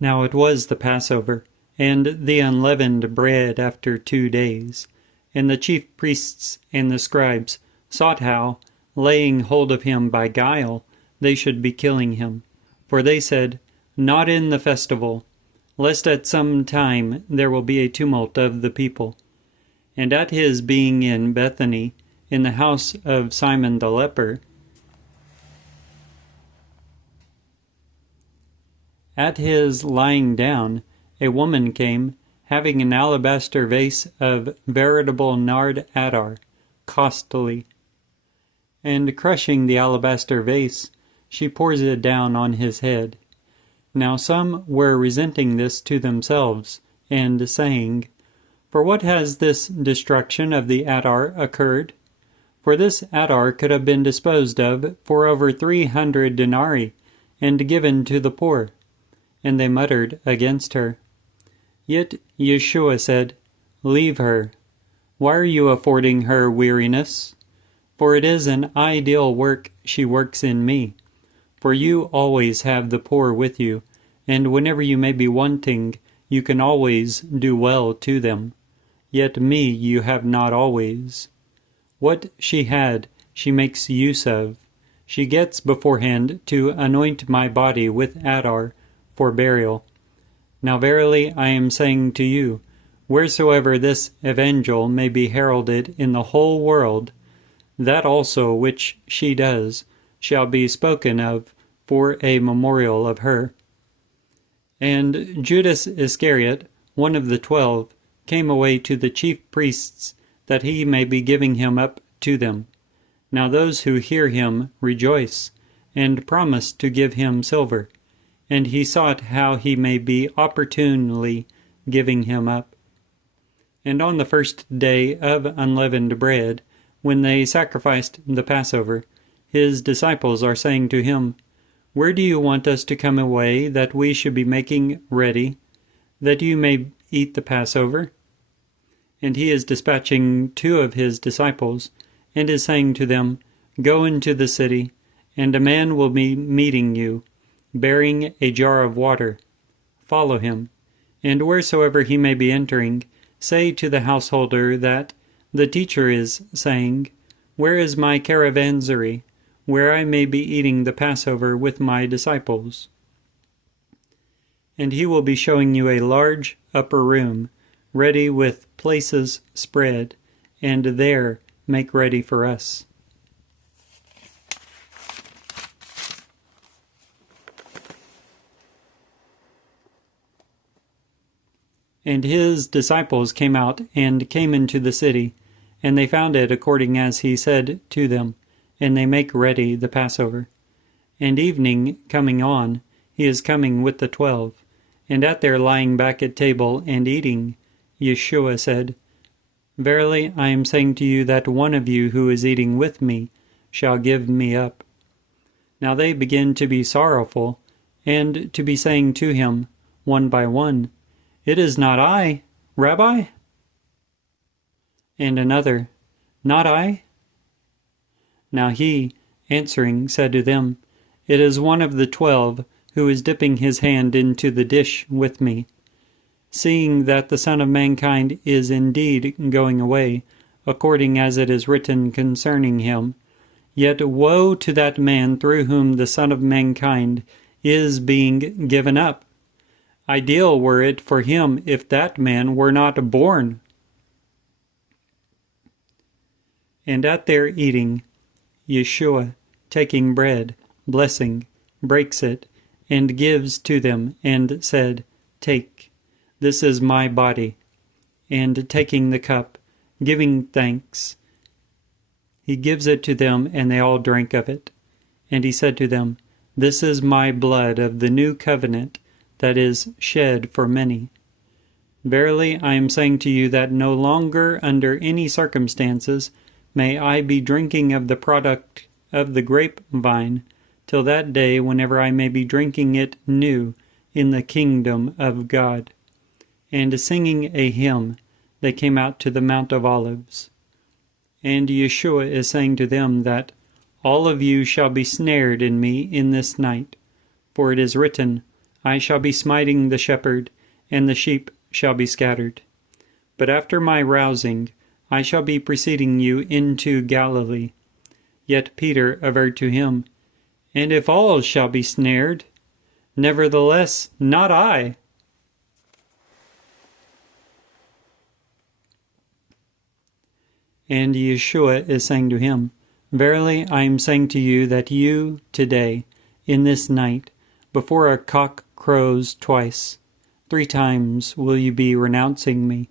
Now it was the Passover, and the unleavened bread after 2 days. And the chief priests and the scribes sought how, laying hold of him by guile, they should be killing him. For they said, Not in the festival, lest at some time there will be a tumult of the people. And at his being in Bethany, in the house of Simon the leper, at his lying down, a woman came, having an alabaster vase of veritable nard attar, costly. And crushing the alabaster vase, she pours it down on his head. Now some were resenting this to themselves, and saying, For what has this destruction of the attar occurred? For this attar could have been disposed of for over 300 denarii, and given to the poor. And they muttered against her. Yet Yeshua said, Leave her. Why are you affording her weariness? For it is an ideal work she works in me. For you always have the poor with you, and whenever you may be wanting, you can always do well to them. Yet me you have not always. What she had, she makes use of. She gets beforehand to anoint my body with attar for burial. Now verily I am saying to you, wheresoever this evangel may be heralded in the whole world, that also which she does shall be spoken of for a memorial of her. And Judas Iscariot, one of the 12, came away to the chief priests, that he may be giving him up to them. Now those who hear him rejoice, and promise to give him silver. And he sought how he may be opportunely giving him up. And on the first day of unleavened bread, when they sacrificed the Passover, his disciples are saying to him, Where do you want us to come away, that we should be making ready, that you may eat the Passover? And he is dispatching 2 of his disciples, and is saying to them, Go into the city, and a man will be meeting you, bearing a jar of water. Follow him, and wheresoever he may be entering, say to the householder that the teacher is saying, Where is my caravansary, where I may be eating the Passover with my disciples? And he will be showing you a large upper room, ready with places spread, and there make ready for us. And his disciples came out and came into the city, and they found it according as he said to them, and they make ready the Passover. And evening coming on, he is coming with the 12, and at their lying back at table and eating, Yeshua said, Verily I am saying to you that one of you who is eating with me shall give me up. Now they begin to be sorrowful, and to be saying to him, one by one, It is not I, Rabbi? And another, Not I? Now he, answering, said to them, It is one of the 12, who is dipping his hand into the dish with me. Seeing that the Son of Mankind is indeed going away, according as it is written concerning him, yet woe to that man through whom the Son of Mankind is being given up. Ideal were it for him if that man were not born. And at their eating, Yeshua, taking bread, blessing, breaks it, and gives to them, and said, Take, this is my body. And taking the cup, giving thanks, he gives it to them, and they all drank of it. And he said to them, This is my blood of the new covenant, that is shed for many. Verily I am saying to you that no longer under any circumstances may I be drinking of the product of the grapevine, till that day whenever I may be drinking it new in the kingdom of God. And singing a hymn, they came out to the Mount of Olives. And Yeshua is saying to them that all of you shall be snared in me in this night, for it is written, I shall be smiting the shepherd, and the sheep shall be scattered. But after my rousing, I shall be preceding you into Galilee. Yet Peter averred to him, And if all shall be snared, nevertheless not I. And Yeshua is saying to him, Verily I am saying to you that you, today, in this night, before a cock crows twice, 3 times will you be renouncing me.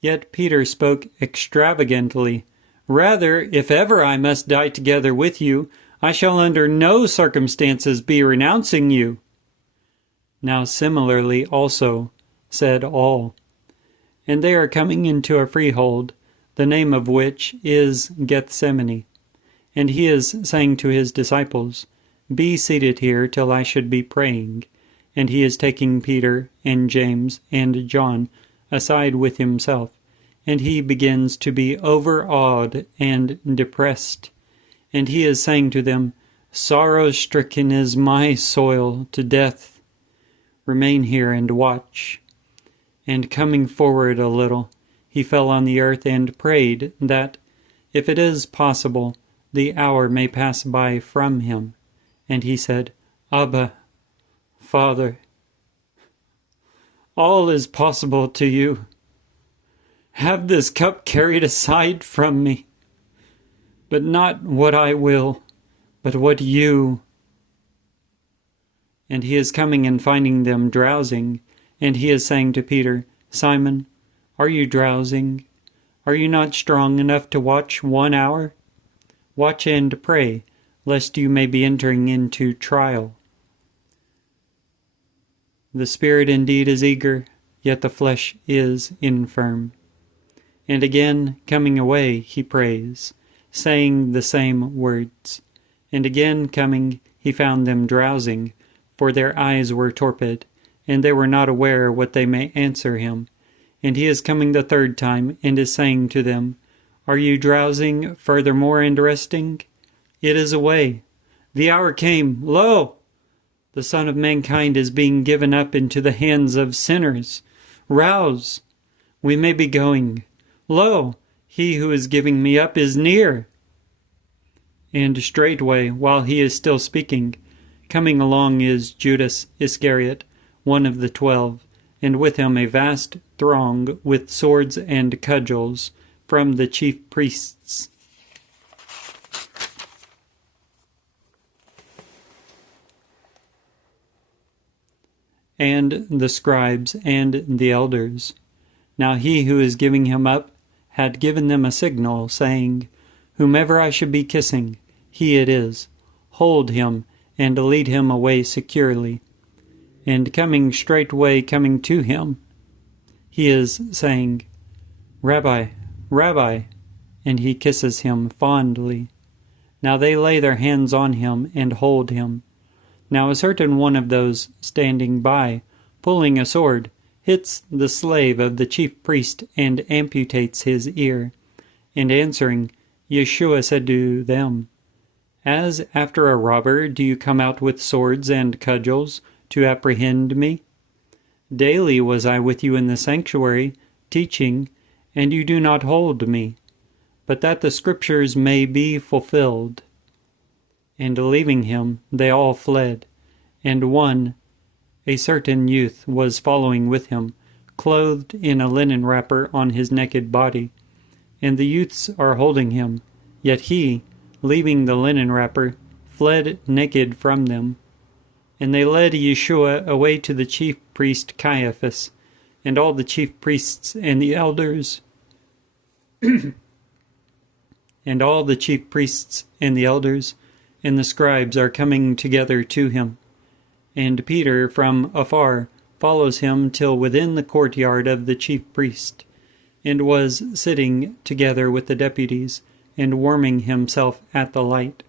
Yet Peter spoke extravagantly, Rather, if ever I must die together with you, I shall under no circumstances be renouncing you. Now similarly also said all. And they are coming into a freehold, the name of which is Gethsemane. And he is saying to his disciples, Be seated here till I should be praying. And he is taking Peter and James and John aside with himself, and he begins to be overawed and depressed. And he is saying to them, Sorrow-stricken is my soul to death. Remain here and watch. And coming forward a little, he fell on the earth and prayed that, if it is possible, the hour may pass by from him. And he said, Abba, Father, all is possible to you. Have this cup carried aside from me, but not what I will, but what you. And he is coming and finding them drowsing, and he is saying to Peter, Simon, are you drowsing? Are you not strong enough to watch 1 hour? Watch and pray, lest you may be entering into trial. The spirit indeed is eager, yet the flesh is infirm. And again, coming away, he prays, saying the same words. And again coming, he found them drowsing, for their eyes were torpid, and they were not aware what they may answer him. And he is coming the 3rd time, and is saying to them, Are you drowsing furthermore and resting? It is away. The hour came. Lo! The Son of Mankind is being given up into the hands of sinners. Rouse! We may be going. Lo! He who is giving me up is near. And straightway, while he is still speaking, coming along is Judas Iscariot, one of the 12, and with him a vast throng with swords and cudgels from the chief priests. And the scribes and the elders. Now he who is giving him up had given them a signal, saying, Whomever I should be kissing, he it is. Hold him, and lead him away securely. And coming to him, he is saying, Rabbi, Rabbi, and he kisses him fondly. Now they lay their hands on him and hold him. Now a certain one of those standing by, pulling a sword, hits the slave of the chief priest and amputates his ear. And answering, Yeshua said to them, As after a robber do you come out with swords and cudgels to apprehend me? Daily was I with you in the sanctuary, teaching, and you do not hold me, but that the Scriptures may be fulfilled. And leaving him, they all fled, and one, a certain youth, was following with him, clothed in a linen wrapper on his naked body. And the youths are holding him, yet he, leaving the linen wrapper, fled naked from them. And they led Yeshua away to the chief priest Caiaphas, and all the chief priests and the elders, and all the chief priests and the elders, and the scribes are coming together to him. And Peter from afar follows him till within the courtyard of the chief priest, and was sitting together with the deputies, and warming himself at the light.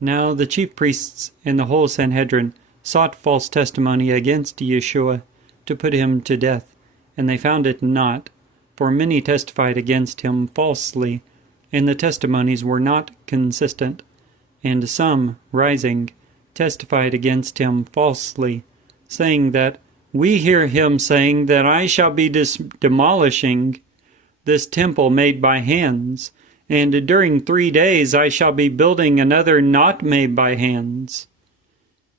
Now the chief priests and the whole Sanhedrin sought false testimony against Yeshua to put him to death, and they found it not, for many testified against him falsely, and the testimonies were not consistent. And some, rising, testified against him falsely, saying that, "We hear him saying that I shall be demolishing this temple made by hands, and during 3 days I shall be building another not made by hands."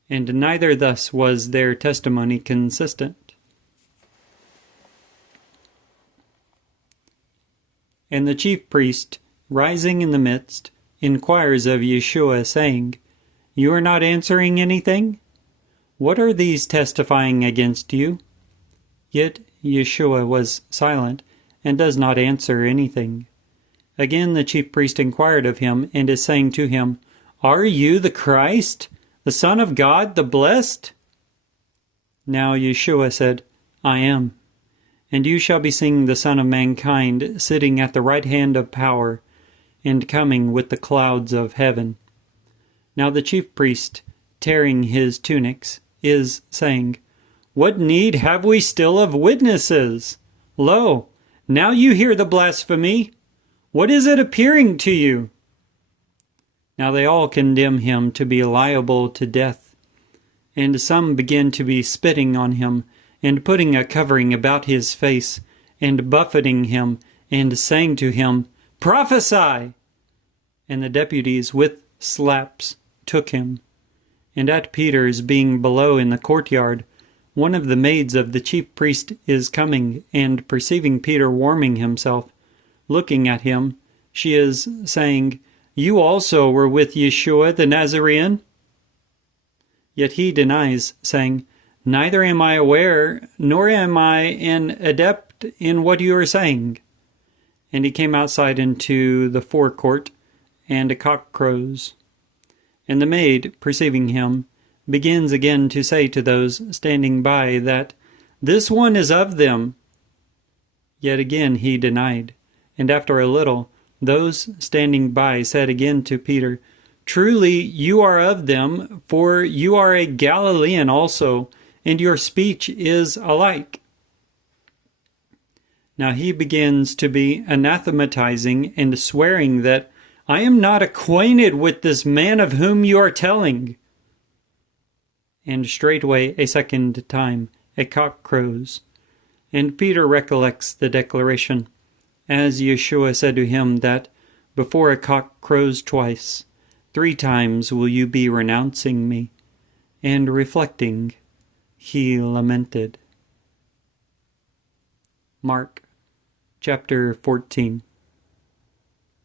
And neither thus was their testimony consistent. And the chief priest, rising in the midst, inquires of Yeshua, saying, "You are not answering anything? What are these testifying against you?" Yet Yeshua was silent, and does not answer anything. Again the chief priest inquired of him, and is saying to him, "Are you the Christ, the Son of God, the Blessed?" Now Yeshua said, "I am. And you shall be seeing the Son of Mankind sitting at the right hand of power, and coming with the clouds of heaven." Now the chief priest, tearing his tunics, is saying, "What need have we still of witnesses? Lo, now you hear the blasphemy. What is it appearing to you?" Now they all condemn him to be liable to death, and some begin to be spitting on him, and putting a covering about his face, and buffeting him, and saying to him, "Prophesy!" And the deputies with slaps took him. And at Peter's being below in the courtyard, one of the maids of the chief priest is coming, and perceiving Peter warming himself, looking at him, she is saying, "You also were with Yeshua the Nazarene?" Yet he denies, saying, "Neither am I aware, nor am I an adept in what you are saying." And he came outside into the forecourt, and a cock crows. And the maid, perceiving him, begins again to say to those standing by that, "This one is of them." Yet again he denied. And after a little, those standing by said again to Peter, "Truly you are of them, for you are a Galilean also, and your speech is alike." Now he begins to be anathematizing and swearing that, "I am not acquainted with this man of whom you are telling." And straightway a second time a cock crows. And Peter recollects the declaration, as Yeshua said to him, that before a cock crows twice, 3 times will you be renouncing me. And reflecting, he lamented. Mark chapter 14.